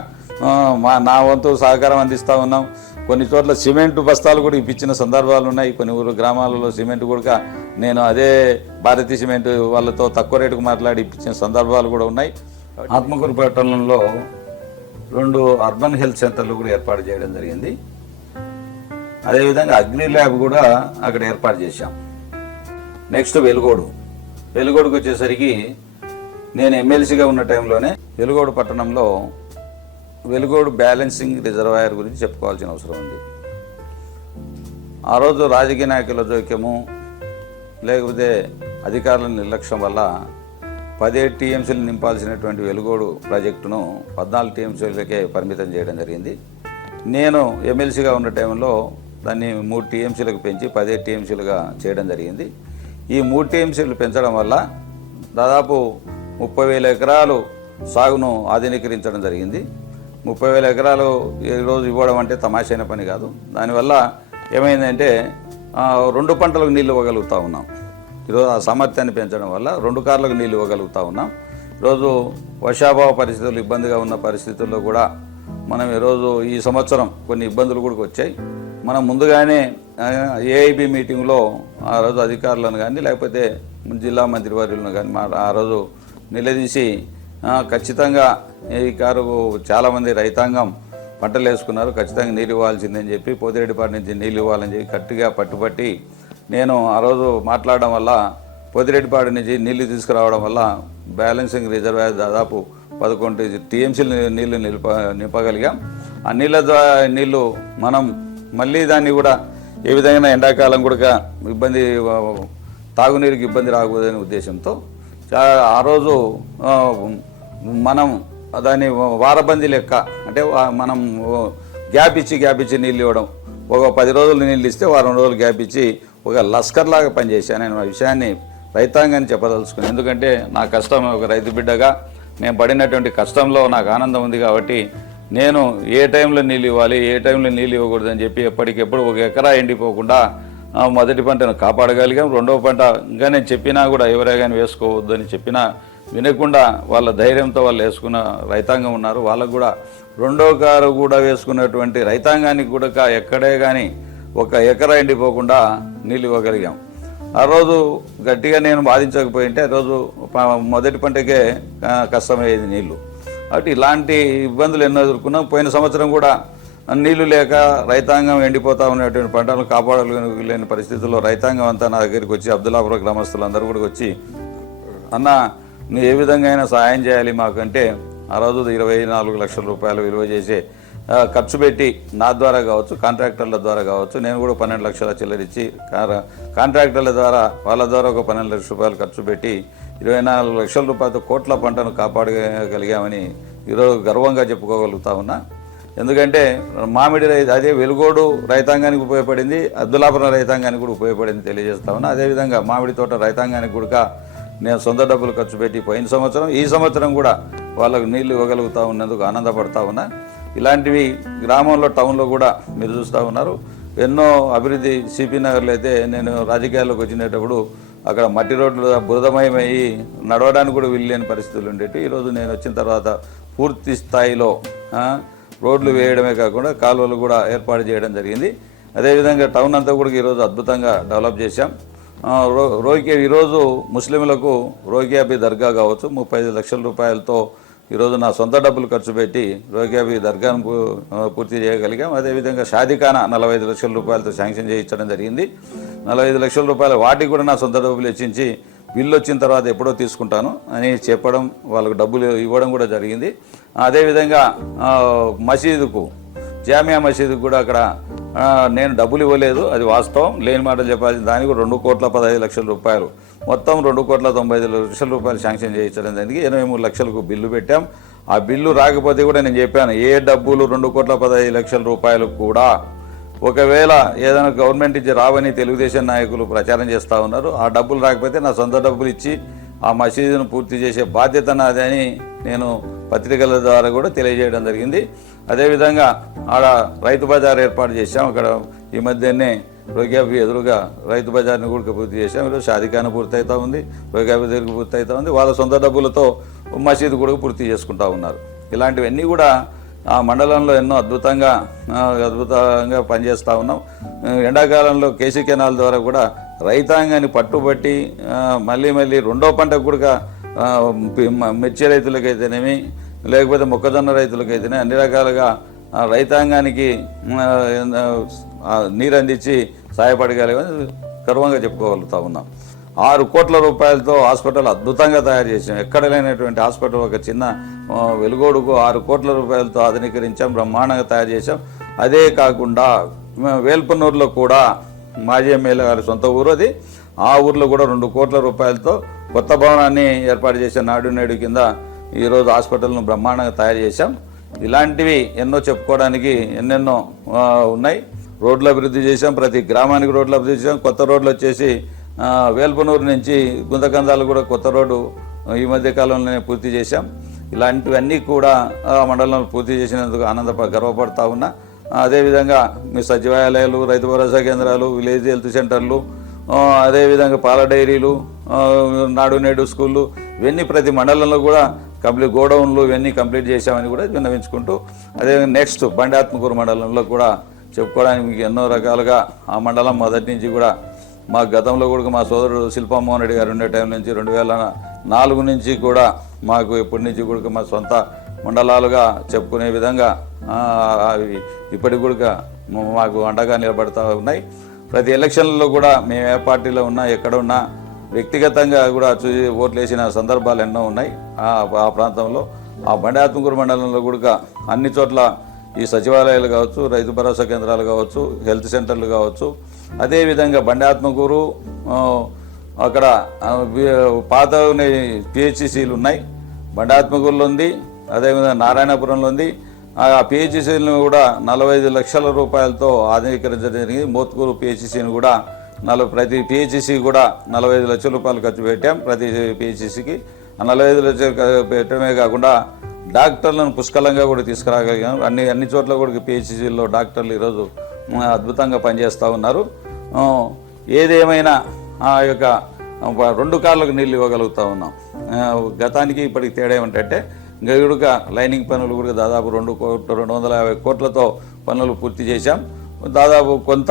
నా వంతు సహకారం అందిస్తూ ఉన్నాం. కొన్ని చోట్ల సిమెంట్ బస్తాలు కూడా ఇప్పించిన సందర్భాలు ఉన్నాయి. కొన్ని ఊరు గ్రామాలలో సిమెంట్ కూడా నేను అదే భారతీయ సిమెంట్ వాళ్ళతో తక్కువ రేటుకు మాట్లాడి ఇప్పించిన సందర్భాలు కూడా ఉన్నాయి. ఆత్మకూరు పట్టణంలో 2 అర్బన్ హెల్త్ సెంటర్లు కూడా ఏర్పాటు చేయడం జరిగింది. అదేవిధంగా అగ్ని ల్యాబ్ కూడా అక్కడ ఏర్పాటు చేశాం. నెక్స్ట్ వెలుగోడుకు వచ్చేసరికి నేను ఎమ్మెల్సీగా ఉన్న టైంలోనే వెలుగోడు పట్టణంలో వెలుగోడు బ్యాలెన్సింగ్ రిజర్వాయర్ గురించి చెప్పుకోవాల్సిన అవసరం ఉంది. ఆ రోజు రాజకీయ నాయకుల జోక్యము లేకపోతే అధికారుల నిర్లక్ష్యం వల్ల 17 టీఎంసీలు నింపాల్సినటువంటి వెలుగోడు ప్రాజెక్టును 14 టీఎంసీలకే పరిమితం చేయడం జరిగింది. నేను ఎమ్మెల్సీగా ఉన్న టైంలో దాన్ని 3 టీఎంసీలకు పెంచి 17 టీఎంసీలుగా చేయడం జరిగింది. ఈ 3 టీఎంసీలు పెంచడం వల్ల దాదాపు 30,000 ఎకరాలు సాగును ఆధునీకరించడం జరిగింది. 30,000 ఎకరాలు ఈరోజు ఇవ్వడం అంటే తమాషైన పని కాదు. దానివల్ల ఏమైందంటే 2 పంటలకు నీళ్ళు ఇవ్వగలుగుతూ ఉన్నాం. ఈరోజు ఆ సామర్థ్యాన్ని పెంచడం వల్ల 2 కార్లకు నీళ్ళు ఇవ్వగలుగుతూ ఉన్నాం. ఈరోజు వర్షాభావ పరిస్థితులు ఇబ్బందిగా ఉన్న పరిస్థితుల్లో కూడా మనం ఈరోజు ఈ సంవత్సరం కొన్ని ఇబ్బందులు కూడా వచ్చాయి. మనం ముందుగానే ఏఐబి మీటింగ్లో ఆ రోజు అధికారులను కానీ లేకపోతే జిల్లా మంత్రివర్యులను కానీ ఆ రోజు నిలదీసి ఖచ్చితంగా ఈ కారు చాలామంది రైతాంగం పంటలు వేసుకున్నారు, ఖచ్చితంగా నీళ్ళు ఇవ్వాల్సిందని చెప్పి పోతిరెడ్డిపాటి నుంచి నీళ్ళు ఇవ్వాలని చెప్పి గట్టిగా పట్టుబట్టి నేను ఆ రోజు మాట్లాడడం వల్ల పోతిరెడ్డిపాటి నుంచి నీళ్లు తీసుకురావడం వల్ల బ్యాలెన్సింగ్ రిజర్వాయర్ దాదాపు 11 టీఎంసీలు నీళ్లు నింపగలిగాం. ఆ నీళ్లు మనం మళ్ళీ దాన్ని కూడా ఏ విధంగా ఎండాకాలం కూడా ఇబ్బంది తాగునీరుకి ఇబ్బంది రాకూడదనే ఉద్దేశంతో ఆ రోజు మనం దాన్ని వారబందీ లెక్క అంటే మనం గ్యాప్ ఇచ్చి నీళ్ళు ఇవ్వడం, ఒక 10 రోజులు నీళ్ళు ఇస్తే వారం రోజులు గ్యాప్ ఇచ్చి ఒక లస్కర్ లాగా పనిచేశాను. నేను ఆ విషయాన్ని రైతాంగాన్ని చెప్పదలుచుకున్నాను. ఎందుకంటే నా కష్టం ఒక రైతు బిడ్డగా నేను పడినటువంటి కష్టంలో నాకు ఆనందం ఉంది కాబట్టి నేను ఏ టైంలో నీళ్ళు ఇవ్వాలి, ఏ టైంలో నీళ్ళు ఇవ్వకూడదని చెప్పి ఎప్పటికెప్పుడు 1 ఎకరా ఎండిపోకుండా మొదటి పంటను కాపాడగలిగాం. 2వ పంట ఇంకా నేను చెప్పినా కూడా ఎవరే కానీ వేసుకోవద్దు అని చెప్పినా వినకుండా వాళ్ళ ధైర్యంతో వాళ్ళు వేసుకున్న రైతాంగం ఉన్నారు. వాళ్ళకు కూడా 2వ కారు కూడా వేసుకున్నటువంటి రైతాంగానికి కూడా ఎక్కడే కానీ 1 ఎకరా ఎండిపోకుండా నీళ్ళు ఇవ్వగలిగాం. ఆ రోజు గట్టిగా నేను బాధించకపోయింటే ఆ రోజు మొదటి పంటకే కష్టమయ్యేది నీళ్లు. కాబట్టి ఇలాంటి ఇబ్బందులు ఎన్నో ఎదుర్కొన్నాం. పోయిన సంవత్సరం కూడా నీళ్లు లేక రైతాంగం ఎండిపోతా ఉన్నటువంటి పంటలను కాపాడలేని పరిస్థితుల్లో రైతాంగం అంతా నా దగ్గరికి వచ్చి అబ్దుల్లాపురం గ్రామస్తులందరూ కూడా వచ్చి అన్న నువ్వు ఏ విధంగా అయినా సహాయం చేయాలి మాకంటే ఆ రోజు 24 లక్షల రూపాయలు విలువ చేసే ఖర్చు పెట్టి నా ద్వారా కావచ్చు, కాంట్రాక్టర్ల ద్వారా కావచ్చు, నేను కూడా 12 లక్షల చిల్లరిచ్చి కాంట్రాక్టర్ల ద్వారా వాళ్ళ ద్వారా ఒక 12 లక్షల రూపాయలు ఖర్చు పెట్టి 24 లక్షల రూపాయలతో కోట్ల పంటను కాపాడగలిగామని ఈరోజు గర్వంగా చెప్పుకోగలుగుతా ఉన్నా. ఎందుకంటే మామిడి అదే వెలుగోడు రైతాంగానికి ఉపయోగపడింది, అబ్దుల్లాపురం రైతాంగానికి కూడా ఉపయోగపడింది తెలియజేస్తా ఉన్నా. అదేవిధంగా మామిడి తోట రైతాంగానికి కూడా నేను సొంత డబ్బులు ఖర్చు పెట్టి పోయిన సంవత్సరం ఈ సంవత్సరం కూడా వాళ్ళకు నీళ్లు ఇవ్వగలుగుతూ ఉన్నందుకు ఆనందపడతా ఉన్నా. ఇలాంటివి గ్రామంలో టౌన్లో కూడా మీరు చూస్తూ ఉన్నారు. ఎన్నో అభివృద్ధి సిపి నగర్లో అయితే నేను రాజకీయాల్లోకి వచ్చినప్పుడు అక్కడ మట్టి రోడ్లు బురదమయమయ్యి నడవడానికి కూడా వీల్లేని పరిస్థితులు ఉండేవి. ఈరోజు నేను వచ్చిన తర్వాత పూర్తి స్థాయిలో రోడ్లు వేయడమే కాకుండా కాలువలు కూడా ఏర్పాటు చేయడం జరిగింది. అదేవిధంగా టౌన్ అంతా కూడా ఈరోజు అద్భుతంగా డెవలప్ చేశాం. ఈరోజు ముస్లింలకు రోగియాబీ దర్గా కావచ్చు 35 లక్షల రూపాయలతో ఈరోజు నా సొంత డబ్బులు ఖర్చు పెట్టి రోగియాబీ దర్గాను పూర్తి చేయగలిగాం. అదేవిధంగా షాదీఖానా 45 లక్షల రూపాయలతో శాంక్షన్ చేయించడం జరిగింది. 45 లక్షల రూపాయలు వాటికి కూడా నా సొంత డబ్బులు ఇచ్చించి బిల్లు వచ్చిన తర్వాత ఎప్పుడో తీసుకుంటాను అని చెప్పడం, వాళ్ళకు డబ్బులు ఇవ్వడం కూడా జరిగింది. అదేవిధంగా మసీదుకు జామియా మసీదుకు కూడా అక్కడ నేను డబ్బులు ఇవ్వలేదు, అది వాస్తవం, లేని మాటలు చెప్పాల్సింది. దానికి 2,15 లక్షల రూపాయలు మొత్తం 2,95 లక్షల రూపాయలు శాంక్షన్ చేయించడం జరిగింది. 83 లక్షలకు బిల్లు పెట్టాం. ఆ బిల్లు రాకపోతే కూడా నేను చెప్పాను ఏ డబ్బులు 2,15 లక్షల రూపాయలు కూడా ఒకవేళ ఏదైనా గవర్నమెంట్ ఇచ్చి రావని తెలుగుదేశం నాయకులు ప్రచారం చేస్తూ ఉన్నారు. ఆ డబ్బులు రాకపోతే నా సొంత డబ్బులు ఇచ్చి ఆ మసీదును పూర్తి చేసే బాధ్యత నాది అని నేను పత్రికల ద్వారా కూడా తెలియజేయడం జరిగింది. అదేవిధంగా ఆడ రైతు బజార్ ఏర్పాటు చేశాం. అక్కడ ఈ మధ్యనే రోగియాబీ ఎదురుగా రైతు బజార్ని కూడా పూర్తి చేశాం. ఈరోజు షాదీఖానా పూర్తవుతూ ఉంది, రోగియాబీ దగ్గర పూర్తవుతూ ఉంది. వాళ్ళ సొంత డబ్బులతో మసీదు కూడా పూర్తి చేసుకుంటూ ఉన్నారు. ఇలాంటివన్నీ కూడా ఆ మండలంలో ఎన్నో అద్భుతంగా పనిచేస్తూ ఉన్నాం. ఎండాకాలంలో కేసీ కెనాల్ ద్వారా కూడా రైతాంగాన్ని పట్టుబట్టి మళ్ళీ రెండో పంటకు కూడా మిర్చి రైతులకైతేనేమి లేకపోతే మొక్కజొన్న రైతులకైతేనే అన్ని రకాలుగా రైతాంగానికి నీరు అందించి సహాయపడగలిగామని గర్వంగా చెప్పుకోగలుగుతా ఉన్నాం. 6 కోట్ల రూపాయలతో హాస్పిటల్ అద్భుతంగా తయారు చేసాం. ఎక్కడ లేనటువంటి హాస్పిటల్ ఒక చిన్న వెలుగోడుకు 6 కోట్ల రూపాయలతో ఆధునీకరించాం, బ్రహ్మాండంగా తయారు చేసాం. అదే కాకుండా వేల్పనూరులో కూడా మాజీ ఎమ్మెల్యే గారి సొంత ఊరు అది. ఆ ఊర్లో కూడా 2 కోట్ల రూపాయలతో కొత్త భవనాన్ని ఏర్పాటు చేసే నాడు నేడు కింద ఈరోజు హాస్పిటల్ను బ్రహ్మాండంగా తయారు చేశాం. ఇలాంటివి ఎన్నో చెప్పుకోవడానికి ఎన్నెన్నో ఉన్నాయి. రోడ్లు అభివృద్ధి చేశాం, ప్రతి గ్రామానికి రోడ్లు అభివృద్ధి చేశాం. కొత్త రోడ్లు వచ్చేసి వేల్పనూరు నుంచి గుంతకందాలు కూడా కొత్త రోడ్డు ఈ మధ్య కాలంలోనే పూర్తి చేశాం. ఇలాంటివన్నీ కూడా మండలంలో పూర్తి చేసినందుకు గర్వపడతా ఉన్నా. అదేవిధంగా మీ సచివాలయాలు, రైతు భరోసా కేంద్రాలు, విలేజ్ హెల్త్ సెంటర్లు, అదేవిధంగా పాల డైరీలు, నాడు నేడు స్కూళ్ళు ఇవన్నీ ప్రతి మండలంలో కూడా కంప్లీట్ గోడౌన్లు ఇవన్నీ కంప్లీట్ చేశామని కూడా విన్నవించుకుంటూ, అదేవిధంగా నెక్స్ట్ బండి ఆత్మకూరు మండలంలో కూడా చెప్పుకోవడానికి మీకు ఎన్నో రకాలుగా ఆ మండలం మొదటి నుంచి కూడా మా గతంలో కూడా మా సోదరుడు శిల్పామోహన్ రెడ్డి గారు ఉండే టైం నుంచి 2004 నుంచి కూడా మాకు ఎప్పటి నుంచి కూడా మా సొంత మండలాలుగా చెప్పుకునే విధంగా ఇప్పటికి కూడా మాకు అండగా నిలబడతా ఉన్నాయి. ప్రతి ఎలక్షన్లలో కూడా మేము ఏ పార్టీలో ఉన్నా ఎక్కడ ఉన్నా వ్యక్తిగతంగా కూడా చూసి ఓట్లు వేసిన సందర్భాలు ఎన్నో ఉన్నాయి. ఆ ప్రాంతంలో ఆ బండి ఆత్మకూరు మండలంలో కూడా అన్ని చోట్ల ఈ సచివాలయాలు కావచ్చు, రైతు భరోసా కేంద్రాలు కావచ్చు, హెల్త్ సెంటర్లు కావచ్చు, అదేవిధంగా బండి ఆత్మకూరు అక్కడ పాత పిహెచ్సిలు ఉన్నాయి. బండి ఆత్మకూరులో ఉంది, అదేవిధంగా నారాయణపురంలో ఉంది. ఆ పిహెచ్సిలను కూడా 45 లక్షల రూపాయలతో ఆధునీకరించడం జరిగింది. మోత్కూరు పిహెచ్సిని కూడా ప్రతి పిహెచ్సి కూడా 45 లక్షల రూపాయలు ఖర్చు పెట్టాం. ప్రతి పిహెచ్సికి 45 లక్షలు పెట్టడమే కాకుండా డాక్టర్లను పుష్కలంగా కూడా తీసుకురాగలిగాం. అన్ని చోట్ల కూడా పిహెచ్సిలో డాక్టర్లు ఈరోజు అద్భుతంగా పనిచేస్తూ ఉన్నారు. ఏదేమైనా ఆ యొక్క 2 కార్లకు నీళ్ళు ఇవ్వగలుగుతూ ఉన్నాం. గతానికి ఇప్పటికి తేడా ఏమిటంటే గడుక లైనింగ్ పనులు కూడా దాదాపు 250 కోట్లతో పనులు పూర్తి చేశాం. దాదాపు కొంత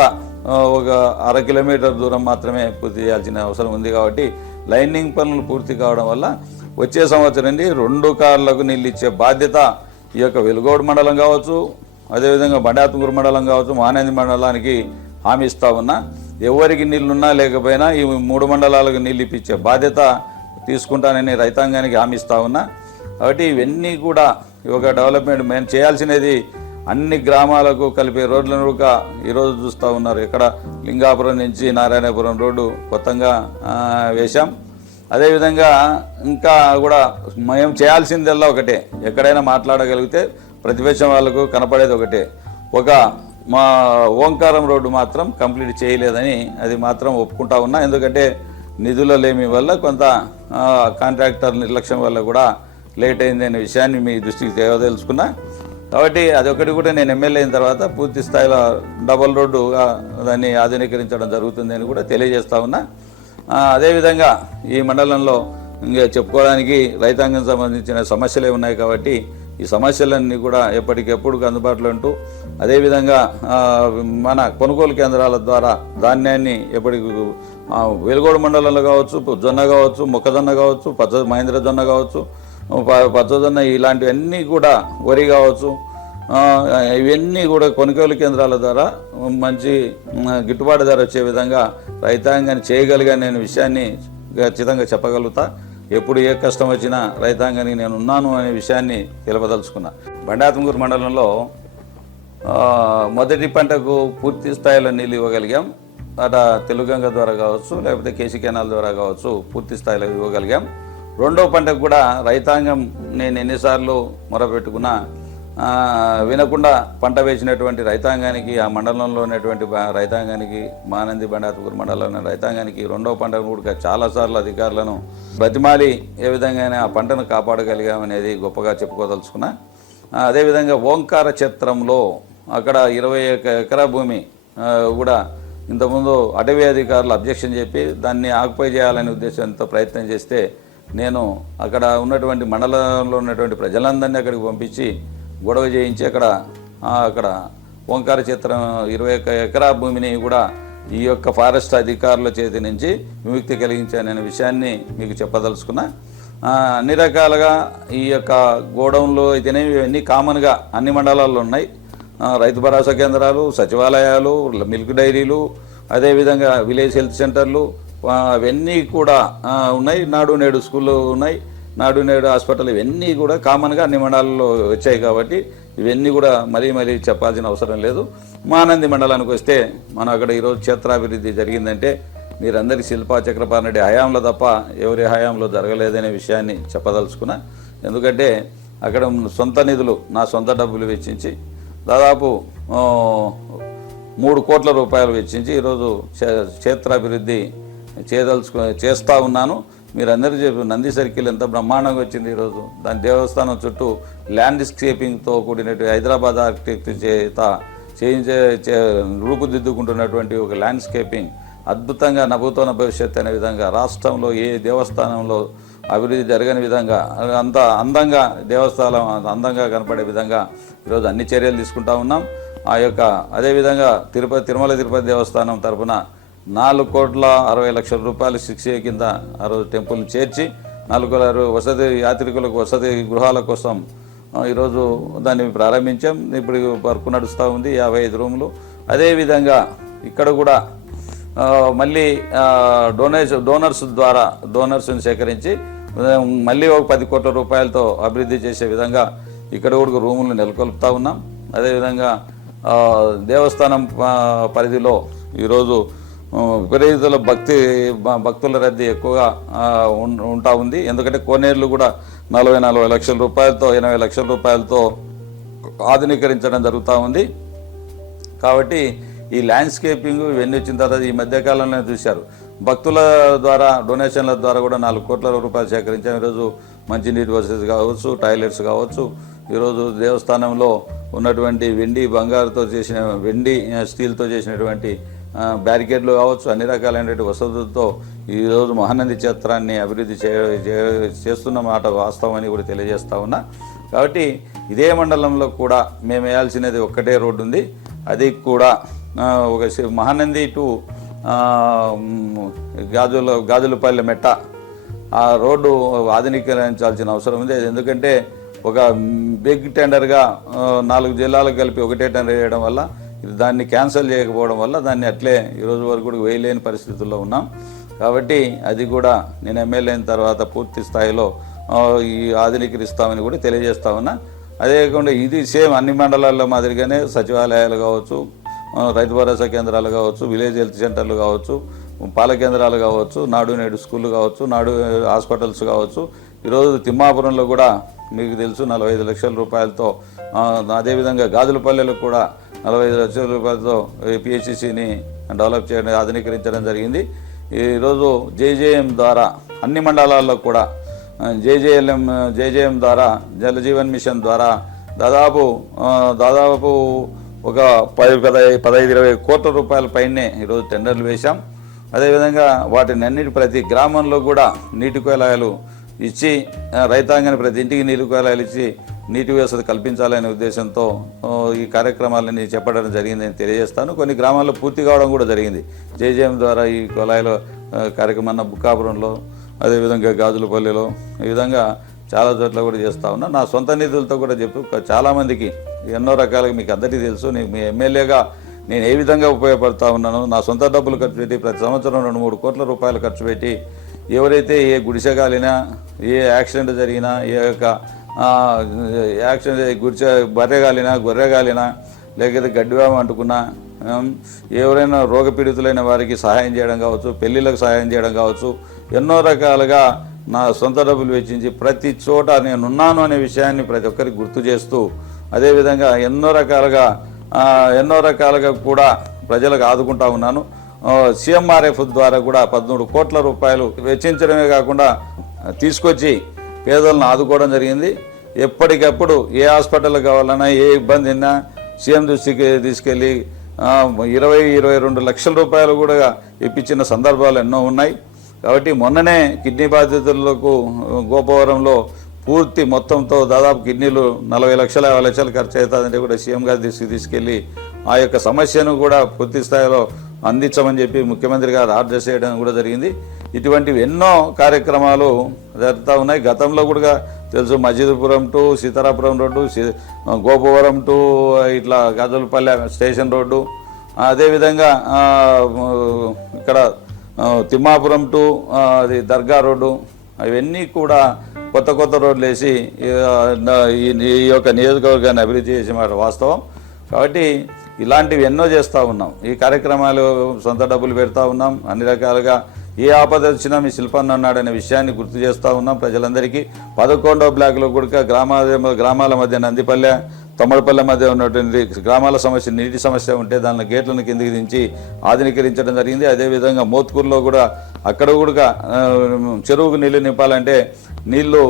ఒక 1/2 కిలోమీటర్ దూరం మాత్రమే పూర్తి చేయాల్సిన అవసరం ఉంది. కాబట్టి లైనింగ్ పనులు పూర్తి కావడం వల్ల వచ్చే సంవత్సరం 2 కార్లకు నీళ్ళు ఇచ్చే బాధ్యత ఈ యొక్క వెలుగోడు మండలం కావచ్చు, అదేవిధంగా బండి ఆత్మకూరు మండలం కావచ్చు, మహానంది మండలానికి హామీ ఇస్తా ఉన్నా. ఎవరికి నీళ్లున్నా లేకపోయినా ఈ 3 మండలాలకు నీళ్ళు ఇప్పించే బాధ్యత తీసుకుంటానని రైతాంగానికి హామీ ఇస్తా ఉన్నా. కాబట్టి ఇవన్నీ కూడా ఒక డెవలప్మెంట్ మేము చేయాల్సినది అన్ని గ్రామాలకు కలిపే రోడ్లను కూడా ఈరోజు చూస్తూ ఉన్నారు. ఇక్కడ లింగాపురం నుంచి నారాయణపురం రోడ్డు కొత్తగా వేశాం. అదేవిధంగా ఇంకా కూడా మేము చేయాల్సిందల్లా ఒకటే, ఎక్కడైనా మాట్లాడగలిగితే ప్రతిపక్షం వాళ్ళకు కనపడేది ఒకటే, మా ఓంకారం రోడ్డు మాత్రం కంప్లీట్ చేయలేదని అది మాత్రం ఒప్పుకుంటా ఉన్నా. ఎందుకంటే నిధుల లేమి వల్ల కొంత కాంట్రాక్టర్ నిర్లక్ష్యం వల్ల కూడా లేట్ అయింది అనే విషయాన్ని మీ దృష్టికి తేవదలుచుకున్నా. కాబట్టి అదొకటి కూడా నేను ఎమ్మెల్యే అయిన తర్వాత పూర్తి స్థాయిలో డబల్ రోడ్డుగా దాన్ని ఆధునీకరించడం జరుగుతుంది అని కూడా తెలియజేస్తా ఉన్నా. అదేవిధంగా ఈ మండలంలో ఇంకా చెప్పుకోవడానికి రైతాంగం సంబంధించిన సమస్యలే ఉన్నాయి. కాబట్టి ఈ సమస్యలన్నీ కూడా ఎప్పటికెప్పుడు అందుబాటులో ఉంటూ, అదేవిధంగా మన కొనుగోలు కేంద్రాల ద్వారా ధాన్యాన్ని ఎప్పటికి వెలుగోడు మండలంలో కావచ్చు, జొన్న కావచ్చు, మొక్కజొన్న కావచ్చు, మహేంద్ర జొన్న కావచ్చు, పచ్చజొన్న ఇలాంటివన్నీ కూడా, వరి కావచ్చు, ఇవన్నీ కూడా కొనుగోలు కేంద్రాల ద్వారా మంచి గిట్టుబాటు ధర వచ్చే విధంగా రైతాంగాన్ని చేయగలిగాను నేను విషయాన్ని ఖచ్చితంగా చెప్పగలుగుతా. ఎప్పుడు ఏ కష్టం వచ్చినా రైతాంగానికి నేను ఉన్నాను అనే విషయాన్ని తెలపదలుచుకున్నా. బండి ఆత్మకూరు మండలంలో మొదటి పంటకు పూర్తి స్థాయిలో నీళ్ళు ఇవ్వగలిగాం. అటు తెలుగంగ ద్వారా కావచ్చు, లేకపోతే కేసీ కెనాల్ ద్వారా కావచ్చు, పూర్తి స్థాయిలో ఇవ్వగలిగాం. రెండో పంటకు కూడా రైతాంగం నేను ఎన్నిసార్లు మొరపెట్టుకున్నా వినకుండా పంట వేసినటువంటి రైతాంగానికి, ఆ మండలంలో ఉన్నటువంటి రైతాంగానికి, మహానంది బండి ఆత్మకూరు మండలంలో రైతాంగానికి రెండో పంటను కూడా చాలాసార్లు అధికారులను బతిమాలి ఏ విధంగా ఆ పంటను కాపాడగలిగామనేది గొప్పగా చెప్పుకోదలుచుకున్నా. అదేవిధంగా ఓంకార క్షేత్రంలో అక్కడ 20 ఎకరా భూమి కూడా ఇంతకుముందు అటవీ అధికారులు అబ్జెక్షన్ చెప్పి దాన్ని ఆక్యుపై చేయాలనే ఉద్దేశంతో ప్రయత్నం చేస్తే నేను అక్కడ ఉన్నటువంటి మండలంలో ఉన్నటువంటి ప్రజలందరినీ అక్కడికి పంపించి గొడవ చేయించి అక్కడ ఓంకార చిత్రం 21 ఎకరా భూమిని కూడా ఈ యొక్క ఫారెస్ట్ అధికారుల చేతి నుంచి విముక్తి కలిగించాననే విషయాన్ని మీకు చెప్పదలుచుకున్నా. అన్ని రకాలుగా ఈ యొక్క గోడౌన్లో అయితేనేవి ఇవన్నీ కామన్గా అన్ని మండలాల్లో ఉన్నాయి. రైతు భరోసా కేంద్రాలు, సచివాలయాలు, మిల్క్ డైరీలు, అదేవిధంగా విలేజ్ హెల్త్ సెంటర్లు అవన్నీ కూడా ఉన్నాయి. నాడు నేడు స్కూళ్ళు ఉన్నాయి, నాడు నేడు హాస్పిటల్, ఇవన్నీ కూడా కామన్గా అన్ని మండలాల్లో వచ్చాయి. కాబట్టి ఇవన్నీ కూడా మరీ చెప్పాల్సిన అవసరం లేదు. మహానంది మండలానికి వస్తే మనం అక్కడ ఈరోజు క్షేత్రాభివృద్ధి జరిగిందంటే మీరందరి శిల్పా చక్రపాణి హయాంలో తప్ప ఎవరి హయాంలో జరగలేదనే విషయాన్ని చెప్పదలుచుకున్నా. ఎందుకంటే అక్కడ సొంత నిధులు, నా సొంత డబ్బులు వెచ్చించి దాదాపు 3 కోట్ల రూపాయలు వెచ్చించి ఈరోజు క్షేత్రాభివృద్ధి చేస్తూ ఉన్నాను. మీరందరూ చెప్పి నంది సర్కిల్ ఎంత బ్రహ్మాండంగా వచ్చింది ఈరోజు. దాని దేవస్థానం చుట్టూ ల్యాండ్స్కేపింగ్తో కూడినటువంటి హైదరాబాద్ ఆర్కిటెక్ట్ చేత రూపుదిద్దుకుంటున్నటువంటి ఒక ల్యాండ్స్కేపింగ్ అద్భుతంగా నభూతోన భవిష్యత్ అనే విధంగా రాష్ట్రంలో ఏ దేవస్థానంలో అభివృద్ధి జరగని విధంగా అంత అందంగా దేవస్థానం అందంగా కనపడే విధంగా ఈరోజు అన్ని చర్యలు తీసుకుంటా ఉన్నాం. అదేవిధంగా తిరుమల తిరుపతి దేవస్థానం తరఫున 4,60,00,000 రూపాయలు 6A కింద ఆ రోజు టెంపుల్ని చేర్చి 4 యాత్రికులకు వసతి గృహాల కోసం ఈరోజు దాన్ని ప్రారంభించాం. ఇప్పుడు వర్క్ నడుస్తూ ఉంది, 55 రూములు. అదేవిధంగా ఇక్కడ కూడా మళ్ళీ డోనర్స్ని సేకరించి మళ్ళీ ఒక 10 కోట్ల రూపాయలతో అభివృద్ధి చేసే విధంగా ఇక్కడ కూడా రూములను నెలకొల్పుతూ ఉన్నాం. అదేవిధంగా దేవస్థానం పరిధిలో ఈరోజు విపరీతుల భక్తుల రద్దీ ఎక్కువగా ఉంటా ఉంది. ఎందుకంటే కోనేరులు కూడా 40 లక్షల రూపాయలతో 80 లక్షల రూపాయలతో ఆధునీకరించడం జరుగుతూ ఉంది. కాబట్టి ఈ ల్యాండ్స్కేపింగ్ ఇవన్నీ వచ్చిన తర్వాత ఈ మధ్యకాలంలో చూశారు, భక్తుల ద్వారా డొనేషన్ల ద్వారా కూడా 4 కోట్ల రూపాయలు సేకరించాం. ఈరోజు మంచినీటి వసతి కావచ్చు, టాయిలెట్స్ కావచ్చు, ఈరోజు దేవస్థానంలో ఉన్నటువంటి బంగారుతో చేసిన స్టీల్తో చేసినటువంటి బ్యారికేడ్లు కావచ్చు, అన్ని రకాలైనటువంటి వసతులతో ఈరోజు మహానంది క్షేత్రాన్ని అభివృద్ధి చేస్తున్న మాట వాస్తవం అని కూడా తెలియజేస్తా ఉన్నా. కాబట్టి ఇదే మండలంలో కూడా మేము వేయాల్సినది ఒక్కటే రోడ్డు ఉంది. అది కూడా ఒక మహానంది టు గాజులపల్లె మెట్ట ఆ రోడ్డు ఆధునీకరించాల్సిన అవసరం ఉంది. ఎందుకంటే ఒక బిగ్ టెండర్గా 4 జిల్లాలకు కలిపి ఒకటే టెండర్ వేయడం వల్ల దాన్ని క్యాన్సిల్ చేయకపోవడం వల్ల దాన్ని అట్లే ఈరోజు వరకు కూడా వేయలేని పరిస్థితుల్లో ఉన్నాం. కాబట్టి అది కూడా నేను ఎమ్మెల్యే అయిన తర్వాత పూర్తి స్థాయిలో ఈ ఆధునీకరిస్తామని కూడా తెలియజేస్తా ఉన్నా. అదే కాకుండా ఇది సేమ్ అన్ని మండలాల్లో మాదిరిగానే సచివాలయాలు కావచ్చు, రైతు భరోసా కేంద్రాలు కావచ్చు, విలేజ్ హెల్త్ సెంటర్లు కావచ్చు, పాల కేంద్రాలు కావచ్చు, నాడు నేడు స్కూళ్ళు కావచ్చు, నాడు హాస్పిటల్స్ కావచ్చు. ఈరోజు తిమ్మాపురంలో కూడా మీకు తెలుసు 45 లక్షల రూపాయలతో, అదేవిధంగా గాజులపల్లెలో కూడా 45 లక్షల రూపాయలతో పిహెచ్సిని డెవలప్ చేయడం ఆధునీకరించడం జరిగింది. ఈరోజు జేజేఎం ద్వారా అన్ని మండలాల్లో కూడా జేజేఎం ద్వారా జలజీవన్ మిషన్ ద్వారా దాదాపు ఒక 15-20 కోట్ల రూపాయల పైనే ఈరోజు టెండర్లు వేశాం. అదేవిధంగా వాటిని అన్నిటి ప్రతి గ్రామంలో కూడా నీటి కుళాయిలు ఇచ్చి రైతాంగాన్ని ప్రతి ఇంటికి నీటి కుళాయిలు ఇచ్చి నీటి వ్యవస్థ కల్పించాలనే ఉద్దేశంతో ఈ కార్యక్రమాలని చెప్పడం జరిగిందని తెలియజేస్తాను. కొన్ని గ్రామాల్లో పూర్తి కావడం కూడా జరిగింది. జేజేఎం ద్వారా ఈ కుళాయిల కార్యక్రమాన్ని బుక్కాపురంలో, అదేవిధంగా గాజులపల్లిలో, ఈ విధంగా చాలా చోట్ల కూడా చేస్తూ ఉన్నా. నా సొంత నిధులతో కూడా చాలామందికి ఎన్నో రకాలుగా మీకు అందరికీ తెలుసు. మీ ఎమ్మెల్యేగా నేను ఏ విధంగా ఉపయోగపడుతూ ఉన్నాను. నా సొంత డబ్బులు ఖర్చు పెట్టి ప్రతి సంవత్సరం 2-3 కోట్ల రూపాయలు ఖర్చు పెట్టి ఎవరైతే ఏ గుడిసె కాలినా, ఏ యాక్సిడెంట్ జరిగినా, ఏ యొక్క యాక్సిడెంట్ బర్రె కాలినా లేకపోతే గడ్డివామ అంటుకున్నా, ఎవరైనా రోగపీడితులైన వారికి సహాయం చేయడం కావచ్చు, పెళ్ళిళ్ళకు సహాయం చేయడం కావచ్చు, ఎన్నో రకాలుగా నా సొంత డబ్బులు వెచ్చించి ప్రతి చోట నేనున్నాను అనే విషయాన్ని ప్రతి ఒక్కరికి గుర్తు చేస్తూ, అదేవిధంగా ఎన్నో రకాలుగా కూడా ప్రజలకు ఆదుకుంటా ఉన్నాను. CMRF ద్వారా కూడా 13 కోట్ల రూపాయలు వెచ్చించడమే కాకుండా తీసుకొచ్చి పేదలను ఆదుకోవడం జరిగింది. ఎప్పటికప్పుడు ఏ హాస్పిటల్ కావాలన్నా, ఏ ఇబ్బంది ఉన్నా సీఎం దృష్టికి తీసుకెళ్ళి 20-22 లక్షల రూపాయలు కూడా ఇప్పించిన సందర్భాలు ఎన్నో ఉన్నాయి. కాబట్టి మొన్ననే కిడ్నీ బాధితులకు గోపవరంలో పూర్తి మొత్తంతో దాదాపు కిడ్నీలు 40 లక్షల 50 లక్షలు ఖర్చు అవుతుందంటే కూడా సీఎం గారి దృష్టికి తీసుకెళ్ళి ఆ యొక్క సమస్యను కూడా పూర్తి స్థాయిలో అందించమని చెప్పి ముఖ్యమంత్రి గారు ఆర్డర్ చేయడం కూడా జరిగింది. ఇటువంటివి ఎన్నో కార్యక్రమాలు జరుగుతూ ఉన్నాయి. గతంలో కూడా తెలుసు, Majidapuram to Sitarapuram road, Gopavaram to ఇట్లా గజలపల్లె స్టేషన్ రోడ్డు, అదేవిధంగా ఇక్కడ తిమ్మాపురం టు అది దర్గా రోడ్డు, అవన్నీ కూడా కొత్త కొత్త రోడ్లు వేసి ఈ యొక్క నియోజకవర్గాన్ని అభివృద్ధి చేసే మాట వాస్తవం. కాబట్టి ఇలాంటివి ఎన్నో చేస్తూ ఉన్నాం. ఈ కార్యక్రమాలు సొంత డబ్బులు పెడతా ఉన్నాం. అన్ని రకాలుగా ఏ ఆపద వచ్చినా మీ శిల్పన్న ఉన్నాడనే విషయాన్ని గుర్తు చేస్తూ ఉన్నాం ప్రజలందరికీ. 11వ బ్లాక్లో కూడా గ్రామాల మధ్య నందిపల్లె తమ్మడపల్లె మధ్య ఉన్నటువంటి గ్రామాల సమస్య, నీటి సమస్య ఉంటే దాని గేట్లను కిందికి దించి ఆధునీకరించడం జరిగింది. అదేవిధంగా మోత్కూరులో కూడా అక్కడ కూడా చెరువుకు నీళ్లు నింపాలంటే నీళ్లు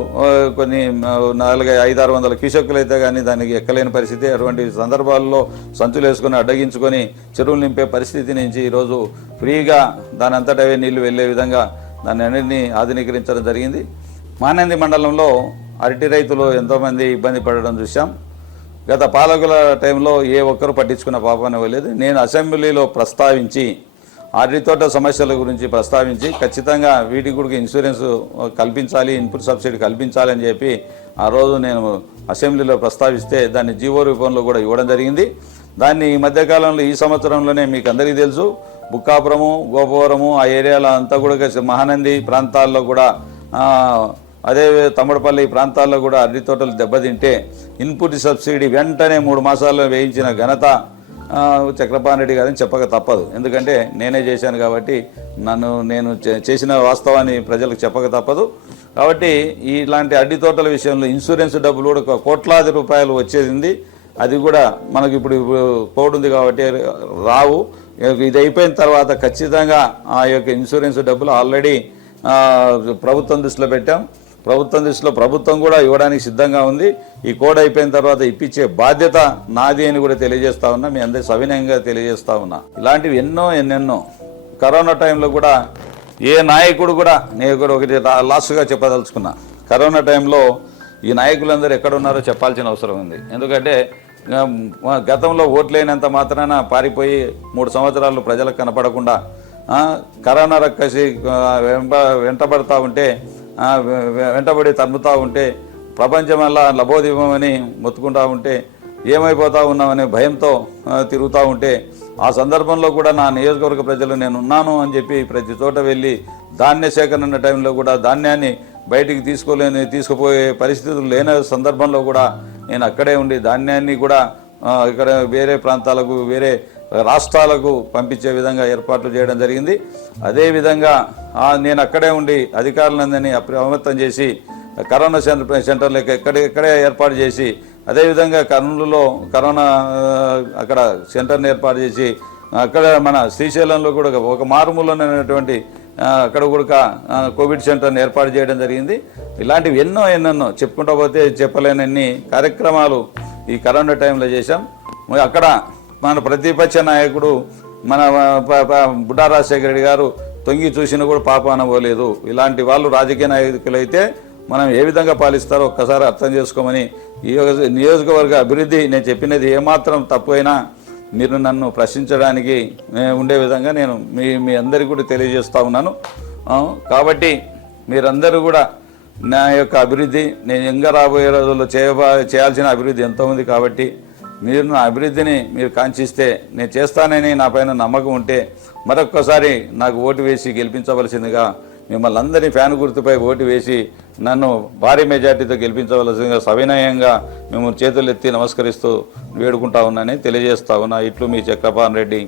కొన్ని 500-600 క్యూసెక్కులు అయితే కానీ దానికి ఎక్కలేని పరిస్థితి. అటువంటి సందర్భాల్లో సంచులు వేసుకొని అడ్డగించుకొని చెరువులు నింపే పరిస్థితి నుంచి ఈరోజు ఫ్రీగా దాని అంతటవే నీళ్లు వెళ్లే విధంగా దాన్ని అన్నింటినీ ఆధునీకరించడం జరిగింది. మానంది మండలంలో అరటి రైతులు ఎంతోమంది ఇబ్బంది పడడం చూసాం. గత పాలకుల టైంలో ఏ ఒక్కరు పట్టించుకున్న పాపాన ఇవ్వలేదు. నేను అసెంబ్లీలో ప్రస్తావించి అరటి తోట సమస్యల గురించి ప్రస్తావించి ఖచ్చితంగా వీటికి కూడా ఇన్సూరెన్స్ కల్పించాలి, ఇన్పుట్ సబ్సిడీ కల్పించాలి అని చెప్పి ఆ రోజు నేను అసెంబ్లీలో ప్రస్తావిస్తే దాన్ని జీవో రూపంలో కూడా ఇవ్వడం జరిగింది. దాన్ని ఈ మధ్యకాలంలో ఈ సంవత్సరంలోనే మీకు అందరికీ తెలుసు, బుక్కాపురము, గోపవరము ఆ ఏరియాలో అంతా కూడా మహానంది ప్రాంతాల్లో కూడా అదే తమ్మడపల్లి ప్రాంతాల్లో కూడా అరటి తోటలు దెబ్బతింటే ఇన్పుట్ సబ్సిడీ వెంటనే 3 మాసాల్లో వేయించిన ఘనత చక్రపాణి రెడ్డి గారిని చెప్పక తప్పదు. ఎందుకంటే నేనే చేశాను కాబట్టి నేను చేసిన వాస్తవాన్ని ప్రజలకు చెప్పక తప్పదు. కాబట్టి ఇలాంటి అరటి తోటల విషయంలో ఇన్సూరెన్స్ డబ్బులు కూడా కోట్లాది రూపాయలు వచ్చేది. అది కూడా మనకి ఇప్పుడు కోడ్ ఉంది కాబట్టి రావు. ఇది అయిపోయిన తర్వాత ఖచ్చితంగా ఆ యొక్క ఇన్సూరెన్స్ డబ్బులు ఆల్రెడీ ప్రభుత్వం దృష్టిలో పెట్టాం. ప్రభుత్వం కూడా ఇవ్వడానికి సిద్ధంగా ఉంది. ఈ కోడ్ అయిపోయిన తర్వాత ఇప్పించే బాధ్యత నాది అని కూడా తెలియజేస్తా ఉన్నా, మీ అందరి సవినయంగా తెలియజేస్తా ఉన్నా. ఇలాంటివి ఎన్నెన్నో కరోనా టైంలో కూడా ఏ నాయకుడు కూడా నేను కూడా ఒకటి లాస్ట్గా చెప్పదలుచుకున్నా. కరోనా టైంలో ఈ నాయకులందరూ ఎక్కడున్నారో చెప్పాల్సిన అవసరం ఉంది. ఎందుకంటే గతంలో ఓట్లేనంత మాత్రాన పారిపోయి 3 సంవత్సరాలు ప్రజలకు కనపడకుండా కరోనా రక్కసి వెంటబడతా ఉంటే, వెంటబడి తన్నుతూ ఉంటే, ప్రపంచమల్లా లబోదివ్వమని మొత్తుకుంటూ ఉంటే, ఏమైపోతా ఉన్నామనే భయంతో తిరుగుతూ ఉంటే, ఆ సందర్భంలో కూడా నా నియోజకవర్గ ప్రజలు నేను ఉన్నాను అని చెప్పి ప్రతి చోట వెళ్ళి ధాన్య సేకరణ టైంలో కూడా ధాన్యాన్ని బయటికి తీసుకుపోయే పరిస్థితులు లేని సందర్భంలో కూడా నేను అక్కడే ఉండి ధాన్యాన్ని కూడా ఇక్కడ వేరే ప్రాంతాలకు, వేరే రాష్ట్రాలకు పంపించే విధంగా ఏర్పాట్లు చేయడం జరిగింది. అదేవిధంగా నేను అక్కడే ఉండి అధికారులందరినీ అప్రమత్తం చేసి కరోనా సెంటర్లు ఎక్కడే ఏర్పాటు చేసి, అదేవిధంగా కర్నూలులో కరోనా అక్కడ సెంటర్ని ఏర్పాటు చేసి, అక్కడ మన శ్రీశైలంలో కూడా ఒక మారుమూలమైనటువంటి అక్కడ కూడా కోవిడ్ సెంటర్ని ఏర్పాటు చేయడం జరిగింది. ఇలాంటివి ఎన్నెన్నో చెప్పుకుంటూ పోతే చెప్పలేనన్ని కార్యక్రమాలు ఈ కరోనా టైంలో చేశాం. అక్కడ మన ప్రతిపక్ష నాయకుడు మన బుడ్డా రాజశేఖర రెడ్డి గారు తొంగి చూసినా కూడా పాపాన పోలేదు. ఇలాంటి వాళ్ళు రాజకీయ నాయకులైతే మనం ఏ విధంగా పాలిస్తారో ఒక్కసారి అర్థం చేసుకోమని, ఈ నియోజకవర్గ అభివృద్ధి నేను చెప్పినది ఏమాత్రం తప్పైనా మీరు నన్ను ప్రశ్నించడానికి ఉండే విధంగా నేను మీ అందరికీ కూడా తెలియజేస్తూ ఉన్నాను. కాబట్టి మీరందరూ కూడా నా యొక్క అభివృద్ధి, నేను ఇంకా రాబోయే రోజుల్లో చేయాల్సిన అభివృద్ధి ఎంతో ఉంది. కాబట్టి మీరు నా అభివృద్ధిని మీరు కాంక్షిస్తే నేను చేస్తానని నా పైన నమ్మకం ఉంటే మరొక్కసారి నాకు ఓటు వేసి గెలిపించవలసిందిగా, మిమ్మల్ని అందరినీ ఫ్యాన్ గుర్తుపై ఓటు వేసి నన్ను భారీ మెజార్టీతో గెలిపించవలసిందిగా సవినయంగా మేము చేతులు ఎత్తి నమస్కరిస్తూ వేడుకుంటా ఉన్నానని తెలియజేస్తా ఉన్నా. ఇట్లు మీ చక్రపాణి రెడ్డి.